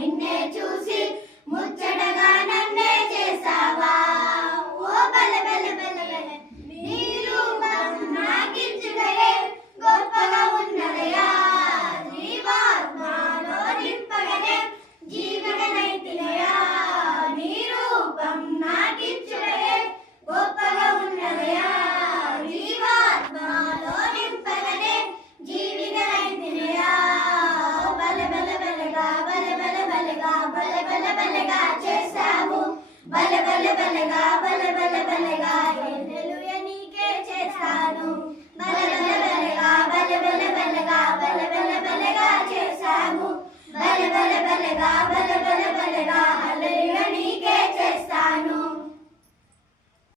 నిన్నే చూసి ముచ్చటగా నన్నే చేసావా ఓ బల బల బల బల నీ రూపం నాకించుటయే గొప్పగా ఉన్నదయా జీవాత్మలో నింపగనే జీవనైతినయా నీ రూపం నాకించుటయే గొప్పగా ఉన్నదయా జీవాత్మలో నింపగనే జీవిగనైతినయా బల బల బలగా బల బల బలగా బల బల బలగా చేసావు బల బల బలగా బల బల బలగా హల్లెలూయా నీకే చేస్తాను బల బల బలగా బల బల బలగా బల బల బలగా చేసావు బల బల బలగా